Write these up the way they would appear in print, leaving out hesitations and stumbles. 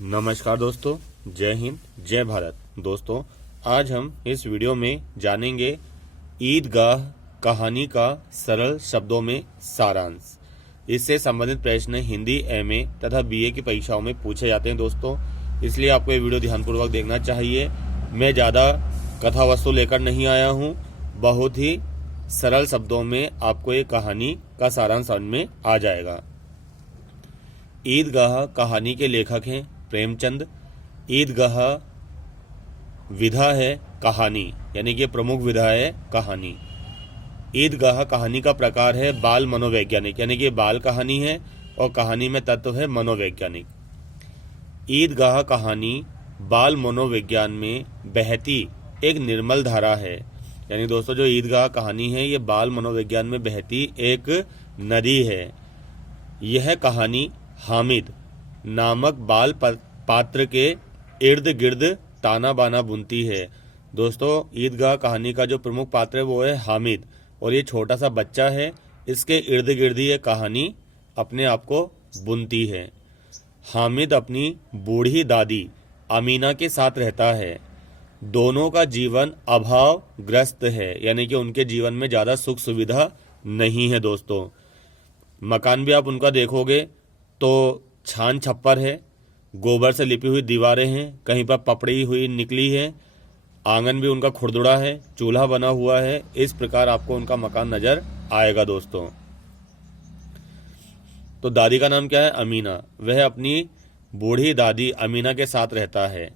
नमस्कार दोस्तों, जय हिंद, जय भारत। दोस्तों, आज हम इस वीडियो में जानेंगे ईदगाह कहानी का सरल शब्दों में सारांश। इससे संबंधित प्रश्न हिंदी, एमए तथा बीए की परीक्षाओं में पूछे जाते हैं दोस्तों, इसलिए आपको ये वीडियो ध्यानपूर्वक देखना चाहिए। मैं ज़्यादा कथा वस्तु लेकर नहीं आया हूँ, बहुत ही सरल शब्दों में आपको ये कहानी का सारांश समझ में आ जाएगा। ईदगाह कहानी के लेखक हैं प्रेमचंद। ईदगाह विधा है कहानी, यानी कि प्रमुख विधा है कहानी। ईदगाह कहानी का प्रकार है बाल मनोवैज्ञानिक, यानी कि बाल कहानी है और कहानी में तत्व है मनोवैज्ञानिक। ईदगाह कहानी बाल मनोविज्ञान में बहती एक निर्मल धारा है, यानी दोस्तों जो ईदगाह कहानी है ये बाल मनोविज्ञान में बहती एक नदी है। यह कहानी हामिद नामक बाल पात्र के इर्द गिर्द ताना बाना बुनती है। दोस्तों, ईदगाह कहानी का जो प्रमुख पात्र है वो है हामिद, और ये छोटा सा बच्चा है, इसके इर्द गिर्द ये कहानी अपने आप को बुनती है। हामिद अपनी बूढ़ी दादी अमीना के साथ रहता है। दोनों का जीवन अभावग्रस्त है, यानी कि उनके जीवन में ज़्यादा सुख सुविधा नहीं है दोस्तों। मकान भी आप उनका देखोगे तो छान छप्पर है, गोबर से लिपी हुई दीवारें हैं, कहीं पर पपड़ी हुई निकली है, आंगन भी उनका खुरदुरा है, चूल्हा बना हुआ है। इस प्रकार आपको उनका मकान नजर आएगा दोस्तों। तो दादी का नाम क्या है? अमीना। वह अपनी बूढ़ी दादी अमीना के साथ रहता है।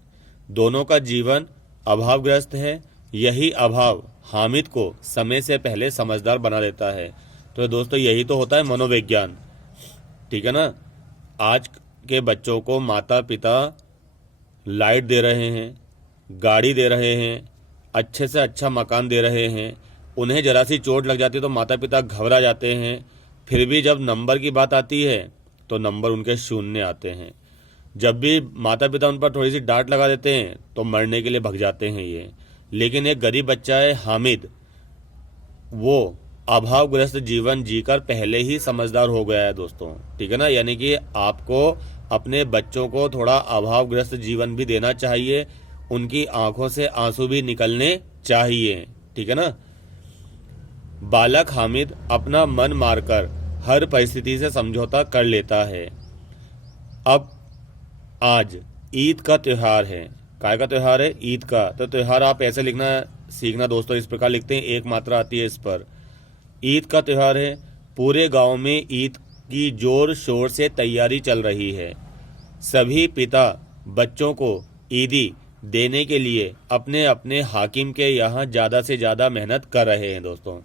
दोनों का जीवन अभावग्रस्त है। यही अभाव हामिद को समय से पहले समझदार बना देता है। तो दोस्तों यही तो होता है मनोविज्ञान, ठीक है ना। आज के बच्चों को माता पिता लाइट दे रहे हैं, गाड़ी दे रहे हैं, अच्छे से अच्छा मकान दे रहे हैं। उन्हें जरा सी चोट लग जाती है तो माता पिता घबरा जाते हैं। फिर भी जब नंबर की बात आती है तो नंबर उनके शून्य आते हैं। जब भी माता पिता उन पर थोड़ी सी डांट लगा देते हैं तो मरने के लिए भग जाते हैं ये। लेकिन एक गरीब बच्चा है हामिद, वो अभावग्रस्त जीवन जीकर पहले ही समझदार हो गया है दोस्तों, ठीक है ना। यानी कि आपको अपने बच्चों को थोड़ा अभावग्रस्त जीवन भी देना चाहिए, उनकी आंखों से आंसू भी निकलने चाहिए, ठीक है ना। बालक हामिद अपना मन मारकर हर परिस्थिति से समझौता कर लेता है। अब आज ईद का त्योहार है। काय का त्योहार है? ईद का। तो त्योहार आप ऐसे लिखना सीखना दोस्तों, इस प्रकार लिखते हैं, एक मात्रा आती है इस पर। ईद का त्योहार है। पूरे गांव में ईद की जोर शोर से तैयारी चल रही है। सभी पिता बच्चों को ईदी देने के लिए अपने अपने हाकिम के यहाँ ज़्यादा से ज़्यादा मेहनत कर रहे हैं दोस्तों।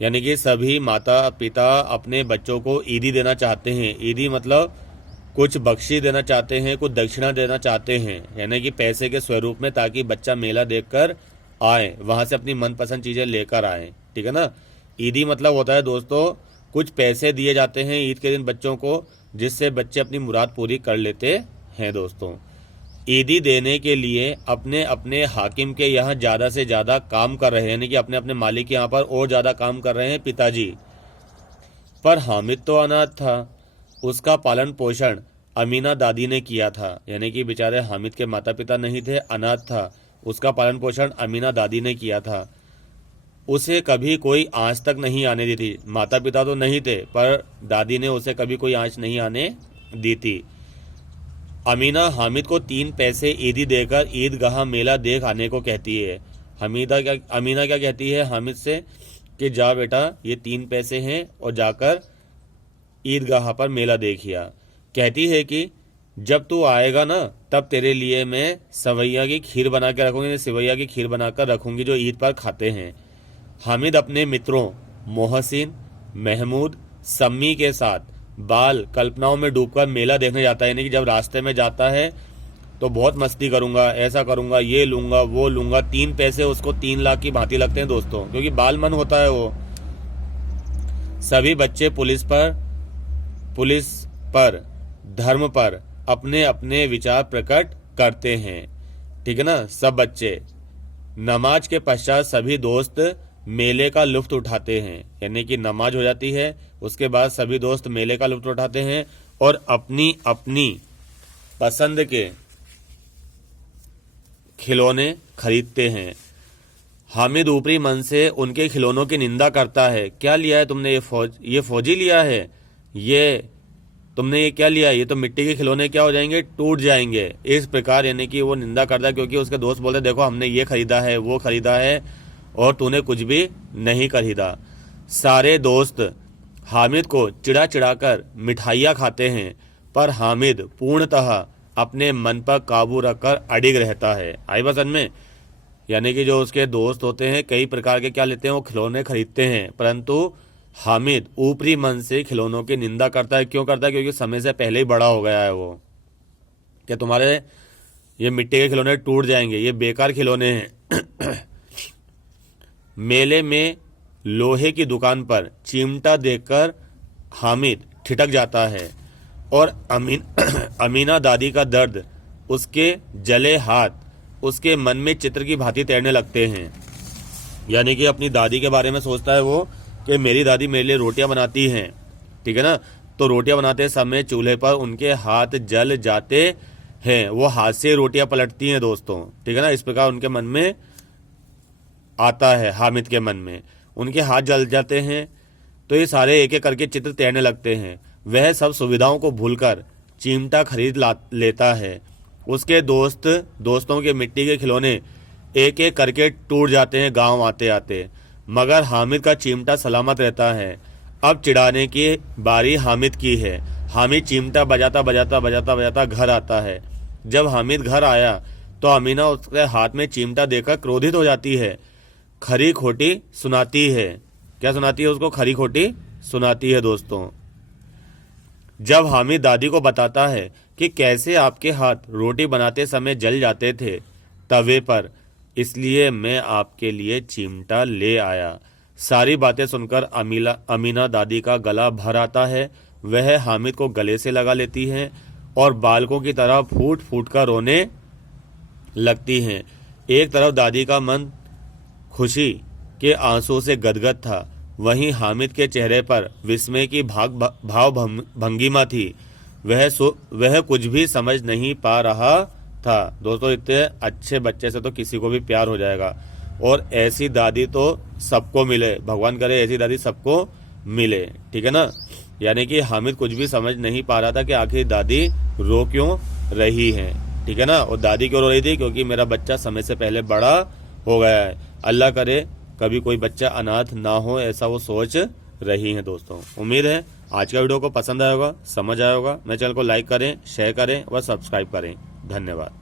यानी कि सभी माता पिता अपने बच्चों को ईदी देना चाहते हैं। ईदी मतलब कुछ बख्शी देना चाहते हैं, कुछ दक्षिणा देना चाहते हैं, यानी कि पैसे के स्वरूप में, ताकि बच्चा मेला देखकर आए, वहां से अपनी मनपसंद चीजें लेकर आए, ठीक है ना। ईदी मतलब होता है दोस्तों कुछ पैसे दिए जाते हैं ईद के दिन बच्चों को, जिससे बच्चे अपनी मुराद पूरी कर लेते हैं दोस्तों। ईदी देने के लिए अपने अपने हाकिम के यहाँ ज़्यादा से ज़्यादा काम कर रहे हैं, यानी कि अपने अपने मालिक के यहाँ पर और ज़्यादा काम कर रहे हैं पिताजी। पर हामिद तो अनाथ था, उसका पालन पोषण अमीना दादी ने किया था, यानी कि बेचारे हामिद के माता पिता नहीं थे, अनाथ था, उसका पालन पोषण अमीना दादी ने किया था। उसे कभी कोई आंच तक नहीं आने दी थी। माता पिता तो नहीं थे, पर दादी ने उसे कभी कोई आंच नहीं आने दी थी। अमीना हामिद को 3 पैसे ईदी देकर ईदगाह मेला देख आने को कहती है। अमीना क्या कहती है हामिद से कि जा बेटा, ये 3 पैसे हैं और जाकर ईदगाह पर मेला देखिया। कहती है कि जब तू आएगा ना तब तेरे लिए मैं सवैया की खीर बना के रखूंगी, सेवैया की खीर बनाकर रखूंगी जो ईद पर खाते हैं। हामिद अपने मित्रों मोहसिन, महमूद, सम्मी के साथ बाल कल्पनाओं में डूबकर मेला देखने जाता है। यानी कि जब रास्ते में जाता है तो बहुत मस्ती करूंगा, ऐसा करूंगा, ये लूंगा, वो लूंगा। 3 पैसे उसको 3 लाख की भांति लगते हैं दोस्तों, क्योंकि बाल मन होता है वो। सभी बच्चे पुलिस पर धर्म पर अपने अपने विचार प्रकट करते हैं, ठीक है ना। सब बच्चे नमाज के पश्चात सभी दोस्त मेले का लुत्फ उठाते हैं, यानी कि नमाज हो जाती है, उसके बाद सभी दोस्त मेले का लुत्फ उठाते हैं और अपनी अपनी पसंद के खिलौने खरीदते हैं। हामिद ऊपरी मन से उनके खिलौनों की निंदा करता है। क्या लिया है तुमने? ये फौजी लिया है? ये तुमने ये क्या लिया? ये तो मिट्टी के खिलौने क्या हो जाएंगे? टूट जाएंगे। इस प्रकार यानी कि वो निंदा करता है, क्योंकि उसके दोस्त बोलते देखो हमने ये खरीदा है, वो खरीदा है और तूने कुछ भी नहीं खरीदा। सारे दोस्त हामिद को चिढ़ा चिढ़ा कर मिठाइयाँ खाते हैं, पर हामिद पूर्णतः अपने मन पर काबू रखकर अडिग रहता है। आई बात समझ में? यानी कि जो उसके दोस्त होते हैं कई प्रकार के क्या लेते हैं, वो खिलौने खरीदते हैं, परंतु हामिद ऊपरी मन से खिलौनों की निंदा करता है। क्यों करता है? क्योंकि समय से पहले ही बड़ा हो गया है वो। क्या तुम्हारे ये मिट्टी के खिलौने टूट जाएंगे, ये बेकार खिलौने हैं। मेले में लोहे की दुकान पर चिमटा देखकर हामिद ठिठक जाता है और अमीना दादी का दर्द, उसके जले हाथ उसके मन में चित्र की भांति तैरने लगते हैं। यानी कि अपनी दादी के बारे में सोचता है वो कि मेरी दादी मेरे लिए रोटियां बनाती हैं, ठीक है ना, तो रोटियां बनाते समय चूल्हे पर उनके हाथ जल जाते हैं, वो हाथ से रोटियां पलटती हैं दोस्तों, ठीक है ना। इस प्रकार उनके मन में आता है, हामिद के मन में उनके हाथ जल जाते हैं, तो ये सारे एक एक करके चित्र तैरने लगते हैं। वह सब सुविधाओं को भूलकर चिमटा खरीद लेता है। उसके दोस्तों के मिट्टी के खिलौने एक एक करके टूट जाते हैं गांव आते आते, मगर हामिद का चिमटा सलामत रहता है। अब चिढ़ाने की बारी हामिद की है। हामिद चिमटा बजाता घर आता है। जब हामिद घर आया तो अमीना उसके हाथ में चिमटा देखकर क्रोधित हो जाती है, खरी खोटी सुनाती है। क्या सुनाती है उसको? खरी खोटी सुनाती है दोस्तों। जब हामिद दादी को बताता है कि कैसे आपके हाथ रोटी बनाते समय जल जाते थे तवे पर, इसलिए मैं आपके लिए चिमटा ले आया। सारी बातें सुनकर अमीना दादी का गला भर आता है। वह हामिद को गले से लगा लेती हैं और बालकों की तरह फूट फूट कर रोने लगती हैं। एक तरफ दादी का मन खुशी के आंसू से गदगद था, वहीं हामिद के चेहरे पर विस्मय की भाव भंगिमा थी। वह कुछ भी समझ नहीं पा रहा था। दोस्तों, इतने अच्छे बच्चे से तो किसी को भी प्यार हो जाएगा, और ऐसी दादी तो सबको मिले, भगवान करे ऐसी दादी सबको मिले, ठीक है ना। यानी कि हामिद कुछ भी समझ नहीं पा रहा था कि आखिर दादी रो क्यों रही है, ठीक है ना। और दादी क्यों रो रही थी? क्योंकि मेरा बच्चा समय से पहले बड़ा हो गया है। अल्लाह करे कभी कोई बच्चा अनाथ ना हो, ऐसा वो सोच रही हैं दोस्तों। उम्मीद है आज का वीडियो को पसंद आया होगा, समझ आया होगा। मेरे चैनल को लाइक करें, शेयर करें व सब्सक्राइब करें। धन्यवाद।